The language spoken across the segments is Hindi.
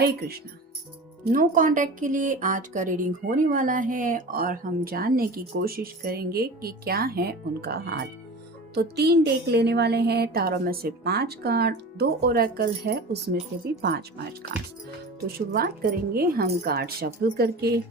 हरे कृष्णा। नो कांटेक्ट के लिए आज का रीडिंग होने वाला है और हम जानने की कोशिश करेंगे कि क्या है उनका हाल। तो 3 डेक लेने वाले हैं, टारो में से 5 कार्ड, 2 ओरेकल है उसमें से भी 5-5 कार्ड। तो शुरुआत करेंगे हम कार्ड शफल करके।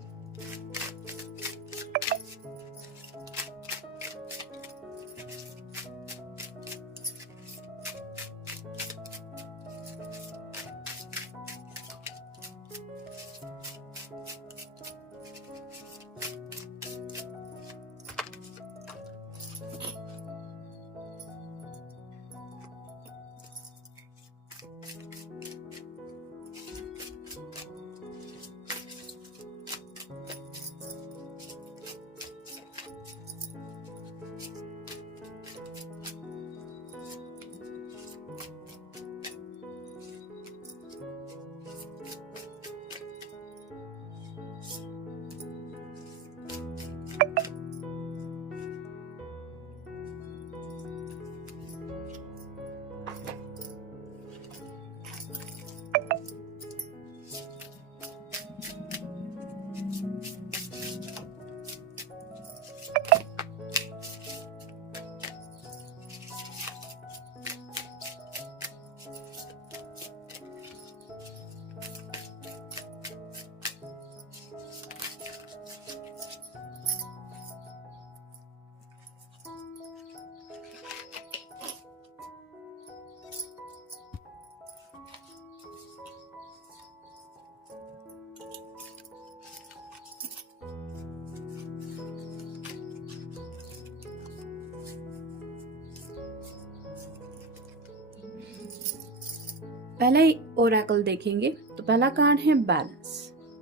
पहला ओरेकल देखेंगे तो पहला कार्ड है बैलेंस।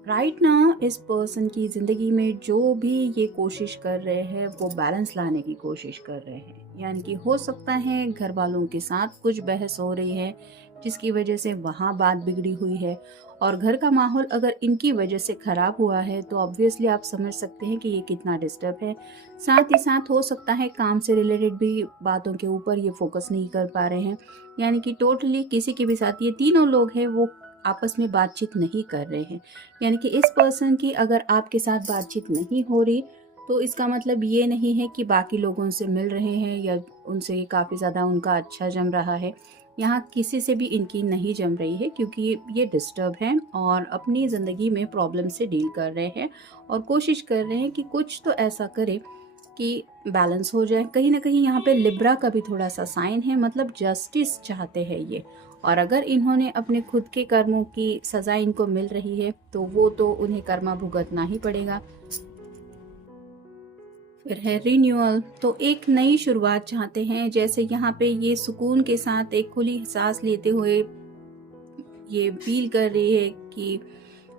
राइट नाउ इस पर्सन की जिंदगी में जो भी ये कोशिश कर रहे हैं वो बैलेंस लाने की कोशिश कर रहे हैं। यानी कि हो सकता है घर वालों के साथ कुछ बहस हो रही है जिसकी वजह से वहाँ बात बिगड़ी हुई है, और घर का माहौल अगर इनकी वजह से खराब हुआ है तो ऑब्वियसली आप समझ सकते हैं कि ये कितना डिस्टर्ब है। साथ ही साथ हो सकता है काम से रिलेटेड भी बातों के ऊपर ये फोकस नहीं कर पा रहे हैं। यानी कि टोटली किसी के भी साथ ये तीनों लोग हैं वो आपस में बातचीत नहीं कर रहे हैं। यानी कि इस पर्सन की अगर आपके साथ बातचीत नहीं हो रही तो इसका मतलब ये नहीं है कि बाकी लोगों से मिल रहे हैं या उनसे काफ़ी ज़्यादा उनका अच्छा जम रहा है। यहाँ किसी से भी इनकी नहीं जम रही है क्योंकि ये डिस्टर्ब हैं और अपनी ज़िंदगी में प्रॉब्लम से डील कर रहे हैं और कोशिश कर रहे हैं कि कुछ तो ऐसा करे कि बैलेंस हो जाए। कहीं ना कहीं यहाँ पे लिब्रा का भी थोड़ा सा साइन है, मतलब जस्टिस चाहते हैं ये। और अगर इन्होंने अपने खुद के कर्मों की सज़ा इनको मिल रही है तो वो तो उन्हें कर्मा भुगतना ही पड़ेगा। फिर है रिन्यूअल, तो एक नई शुरुआत चाहते हैं। जैसे यहाँ पे ये सुकून के साथ एक खुली सांस लेते हुए ये फील कर रही है कि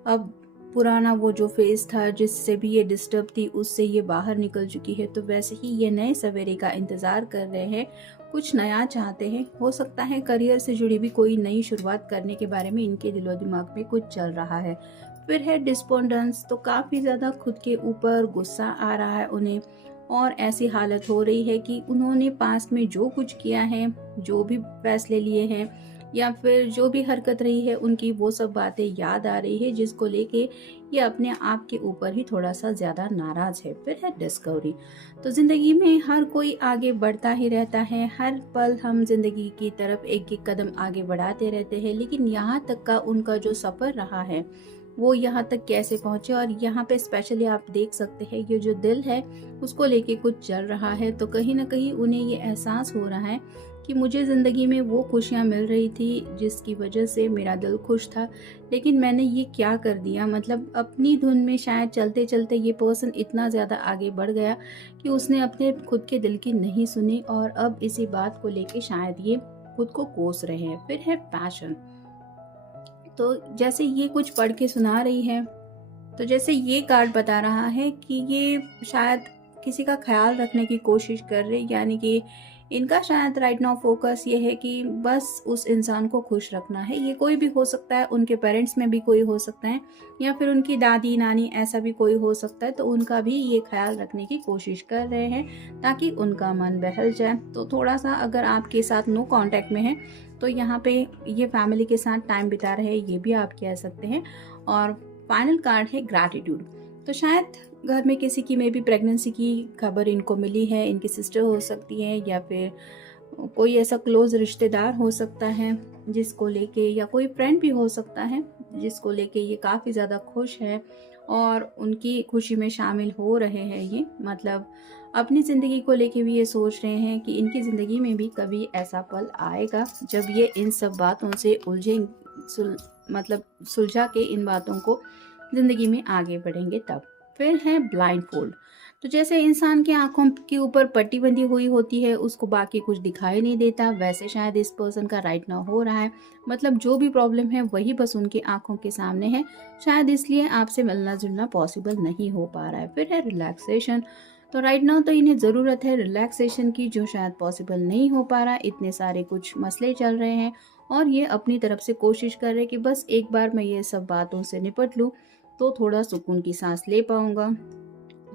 अब पुराना वो जो फेज था जिससे भी ये डिस्टर्ब थी उससे ये बाहर निकल चुकी है। तो वैसे ही ये नए सवेरे का इंतज़ार कर रहे हैं, कुछ नया चाहते हैं। हो सकता है करियर से जुड़ी भी कोई नई शुरुआत करने के बारे में इनके दिलो दिमाग में कुछ चल रहा है। फिर है डिस्पोंडेंस, तो काफ़ी ज़्यादा खुद के ऊपर गुस्सा आ रहा है उन्हें, और ऐसी हालत हो रही है कि उन्होंने पास्ट में जो कुछ किया है, जो भी फैसले लिए हैं या फिर जो भी हरकत रही है उनकी, वो सब बातें याद आ रही है जिसको लेके ये अपने आप के ऊपर ही थोड़ा सा ज़्यादा नाराज़ है। फिर है डिस्कवरी, तो ज़िंदगी में हर कोई आगे बढ़ता ही रहता है, हर पल हम जिंदगी की तरफ एक एक कदम आगे बढ़ाते रहते हैं, लेकिन यहाँ तक का उनका जो सफ़र रहा है वो यहाँ तक कैसे पहुँचे। और यहाँ पे स्पेशली आप देख सकते हैं ये जो दिल है उसको लेके कुछ चल रहा है। तो कहीं ना कहीं उन्हें ये एहसास हो रहा है कि मुझे ज़िंदगी में वो खुशियाँ मिल रही थी जिसकी वजह से मेरा दिल खुश था, लेकिन मैंने ये क्या कर दिया। मतलब अपनी धुन में शायद चलते चलते ये पर्सन इतना ज़्यादा आगे बढ़ गया कि उसने अपने खुद के दिल की नहीं सुनी, और अब इसी बात को लेके शायद ये खुद को कोस रहे हैं। फिर है पैशन, तो जैसे ये कुछ पढ़ के सुना रही है, तो जैसे ये कार्ड बता रहा है कि ये शायद किसी का ख्याल रखने की कोशिश कर रहे, यानी कि इनका शायद राइट नाउ फोकस ये है कि बस उस इंसान को खुश रखना है। ये कोई भी हो सकता है, उनके पेरेंट्स में भी कोई हो सकता है, या फिर उनकी दादी नानी, ऐसा भी कोई हो सकता है। तो उनका भी ये ख्याल रखने की कोशिश कर रहे हैं ताकि उनका मन बहल जाए। तो थोड़ा सा अगर आपके साथ नो कांटेक्ट में है तो यहाँ पे ये फैमिली के साथ टाइम बिता रहे हैं, ये भी आप कह सकते हैं। और फाइनल कार्ड है ग्रैटिट्यूड। तो शायद घर में किसी की मे भी प्रेगनेंसी की खबर इनको मिली है, इनकी सिस्टर हो सकती है, या फिर कोई ऐसा क्लोज रिश्तेदार हो सकता है जिसको लेके, या कोई फ्रेंड भी हो सकता है जिसको लेके ये काफ़ी ज़्यादा खुश है और उनकी खुशी में शामिल हो रहे हैं। ये मतलब अपनी ज़िंदगी को लेके भी ये सोच रहे हैं कि इनकी ज़िंदगी में भी कभी ऐसा पल आएगा जब ये इन सब बातों से मतलब सुलझा के इन बातों को ज़िंदगी में आगे बढ़ेंगे तब। फिर है ब्लाइंड फोल्ड। तो जैसे इंसान की आंखों के ऊपर पट्टी बंधी हुई होती है, उसको बाकी कुछ दिखाई नहीं देता, वैसे शायद इस पर्सन का राइट नाउ हो रहा है। मतलब जो भी प्रॉब्लम है वही बस उनकी आंखों के सामने है, शायद इसलिए आपसे मिलना जुलना पॉसिबल नहीं हो पा रहा है। फिर है रिलैक्सेशन। तो राइट नाउ तो इन्हें ज़रूरत है रिलैक्सेशन की, जो शायद पॉसिबल नहीं हो पा रहा। इतने सारे कुछ मसले चल रहे हैं और ये अपनी तरफ से कोशिश कर रहे हैं कि बस एक बार मैं ये सब बातों से निपट लूँ तो थोड़ा सुकून की सांस ले पाऊंगा।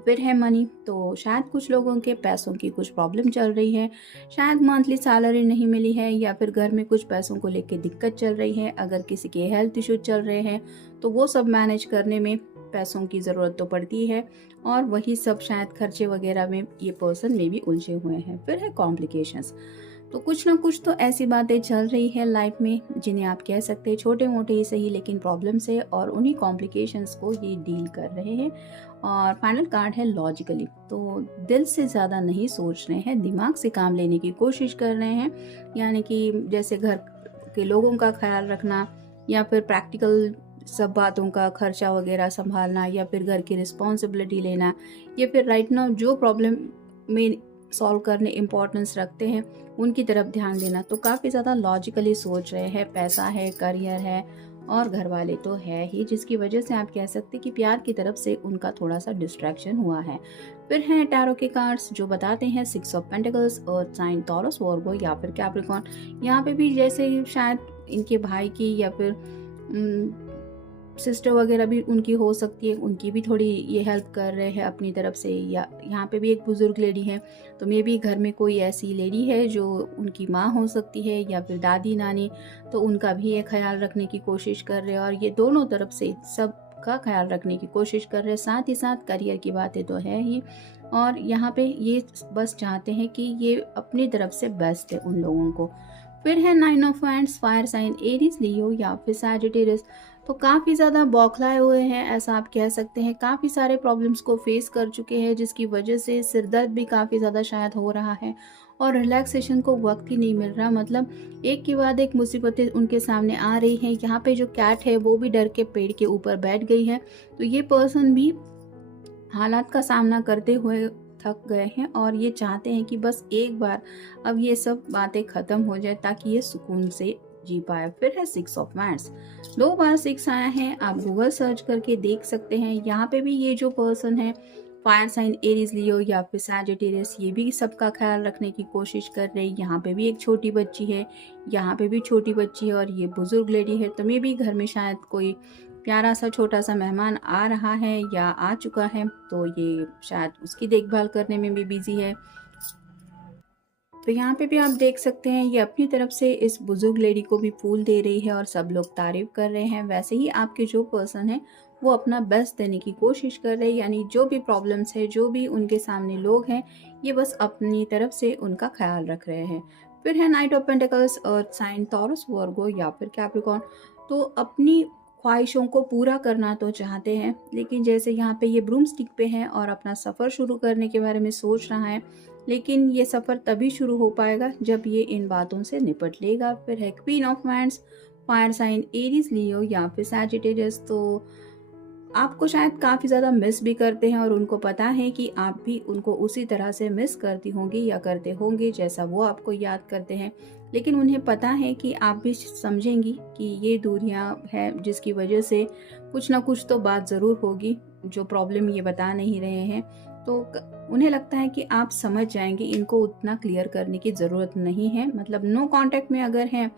फिर है मनी। तो शायद कुछ लोगों के पैसों की कुछ प्रॉब्लम चल रही है, शायद मंथली सैलरी नहीं मिली है, या फिर घर में कुछ पैसों को लेकर दिक्कत चल रही है। अगर किसी के हेल्थ इश्यूज चल रहे हैं तो वो सब मैनेज करने में पैसों की ज़रूरत तो पड़ती है, और वही सब शायद खर्चे वगैरह में ये पर्सन में भी उलझे हुए हैं। फिर है कॉम्प्लिकेशंस। तो कुछ ना कुछ तो ऐसी बातें चल रही है लाइफ में जिन्हें आप कह सकते हैं छोटे मोटे ही सही लेकिन प्रॉब्लम्स है, और उन्हीं कॉम्प्लिकेशंस को ये डील कर रहे हैं। और फाइनल कार्ड है लॉजिकली। तो दिल से ज़्यादा नहीं सोच रहे हैं, दिमाग से काम लेने की कोशिश कर रहे हैं। यानी कि जैसे घर के लोगों का ख्याल रखना, या फिर प्रैक्टिकल सब बातों का खर्चा वगैरह संभालना, या फिर घर की रिस्पॉन्सिबिलिटी लेना, या फिर राइट नाउ जो प्रॉब्लम में सॉल्व करने इम्पोर्टेंस रखते हैं उनकी तरफ ध्यान देना। तो काफ़ी ज़्यादा लॉजिकली सोच रहे हैं। पैसा है, करियर है और घर वाले तो है ही, जिसकी वजह से आप कह सकते हैं कि प्यार की तरफ से उनका थोड़ा सा डिस्ट्रैक्शन हुआ है। फिर हैं टैरो के कार्ड्स जो बताते हैं 6 of pentacles, earth sign, Taurus, Virgo या फिर कैप्रिकॉर्न। यहाँ पे भी जैसे शायद इनके भाई की या फिर सिस्टर वगैरह भी उनकी हो सकती है, उनकी भी थोड़ी ये हेल्प कर रहे हैं अपनी तरफ से। या यहाँ पे भी एक बुजुर्ग लेडी है, तो मे भी घर में कोई ऐसी लेडी है जो उनकी माँ हो सकती है, या फिर दादी नानी, तो उनका भी ये ख्याल रखने की कोशिश कर रहे हैं। और ये दोनों तरफ से सब का ख्याल रखने की कोशिश कर रहे हैं। साथ ही साथ करियर की बातें तो है ही, और यहाँ पे ये बस चाहते हैं कि ये अपनी तरफ से बेस्ट है उन लोगों को। फिर है 9 of wands, fire sign, Aries, Leo या फिर सैजिटेरियस। तो काफ़ी ज़्यादा बौखलाए हुए हैं, ऐसा आप कह सकते हैं। काफ़ी सारे प्रॉब्लम्स को फेस कर चुके हैं, जिसकी वजह से सिरदर्द भी काफ़ी ज़्यादा शायद हो रहा है, और रिलैक्सेशन को वक्त ही नहीं मिल रहा। मतलब एक के बाद एक मुसीबतें उनके सामने आ रही हैं। यहाँ पे जो कैट है वो भी डर के पेड़ के ऊपर बैठ गई है। तो ये पर्सन भी हालात का सामना करते हुए थक गए हैं, और ये चाहते हैं कि बस एक बार अब ये सब बातें ख़त्म हो जाए ताकि ये सुकून से जी पाए। फिर है 6 ऑफ वांड्स। 2 बार 6 आया है, आप गूगल सर्च करके देख सकते हैं। यहाँ पे भी ये जो पर्सन है फायर साइन, एरीज, लियो या फिर सैजिटेरियस, ये भी सबका ख्याल रखने की कोशिश कर रही है। यहाँ पे भी एक छोटी बच्ची है, यहाँ पे भी छोटी बच्ची है, और ये बुजुर्ग लेडी है। तो मे भी घर में शायद कोई प्यारा सा छोटा सा मेहमान आ रहा है या आ चुका है, तो ये शायद उसकी देखभाल करने में भी बिजी है। तो यहाँ पे भी आप देख सकते हैं ये अपनी तरफ से इस बुजुर्ग लेडी को भी फूल दे रही है और सब लोग तारीफ कर रहे हैं। वैसे ही आपके जो पर्सन है वो अपना बेस्ट देने की कोशिश कर रहे हैं, यानी जो भी प्रॉब्लम्स है, जो भी उनके सामने लोग हैं, ये बस अपनी तरफ से उनका ख्याल रख रहे हैं। फिर है knight of pentacles, earth sign, Taurus, Virgo या फिर कैप्रिकॉर्न। तो अपनी ख्वाहिशों को पूरा करना तो चाहते हैं, लेकिन जैसे यहाँ पे ये ब्रूम स्टिक पे है और अपना सफ़र शुरू करने के बारे में सोच रहा है, लेकिन ये सफ़र तभी शुरू हो पाएगा जब ये इन बातों से निपट लेगा। फिर है queen of wands, fire sign, Aries, Leo या फिर सैजिटेरियस। तो आपको शायद काफ़ी ज़्यादा मिस भी करते हैं, और उनको पता है कि आप भी उनको उसी तरह से मिस करती होंगी या करते होंगे जैसा वो आपको याद करते हैं। लेकिन उन्हें पता है कि आप भी समझेंगी कि ये दूरियां हैं जिसकी वजह से कुछ ना कुछ तो बात ज़रूर होगी, जो प्रॉब्लम ये बता नहीं रहे हैं। तो उन्हें लगता है कि आप समझ जाएंगे, इनको उतना क्लियर करने की ज़रूरत नहीं है, मतलब नो कांटेक्ट में अगर हैं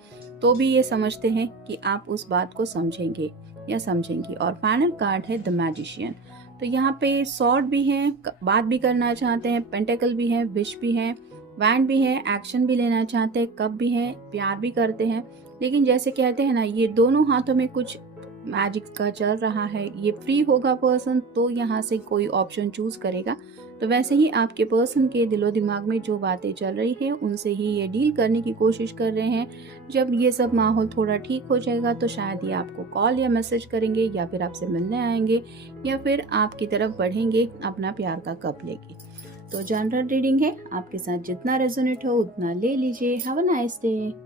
तो भी ये समझते हैं कि आप उस बात को समझेंगे या समझेंगी। और फाइनल कार्ड है द मैजिशियन। तो यहाँ पे सॉर्ड भी हैं, बात भी करना चाहते हैं, पेंटेकल भी है, विश भी है, वैंड भी है, एक्शन भी लेना चाहते हैं, कप भी है, प्यार भी करते हैं। लेकिन जैसे कहते हैं ना, ये दोनों हाथों में कुछ मैजिक का चल रहा है, ये फ्री होगा पर्सन तो यहाँ से कोई ऑप्शन चूज करेगा। तो वैसे ही आपके पर्सन के दिलो दिमाग में जो बातें चल रही है उनसे ही ये डील करने की कोशिश कर रहे हैं। जब ये सब माहौल थोड़ा ठीक हो जाएगा तो शायद ये आपको कॉल या मैसेज करेंगे, या फिर आपसे मिलने आएंगे, या फिर आपकी तरफ बढ़ेंगे अपना प्यार का कप लेके। तो जनरल रीडिंग है, आपके साथ जितना रेजोनेट हो उतना ले लीजिए। Have a nice day.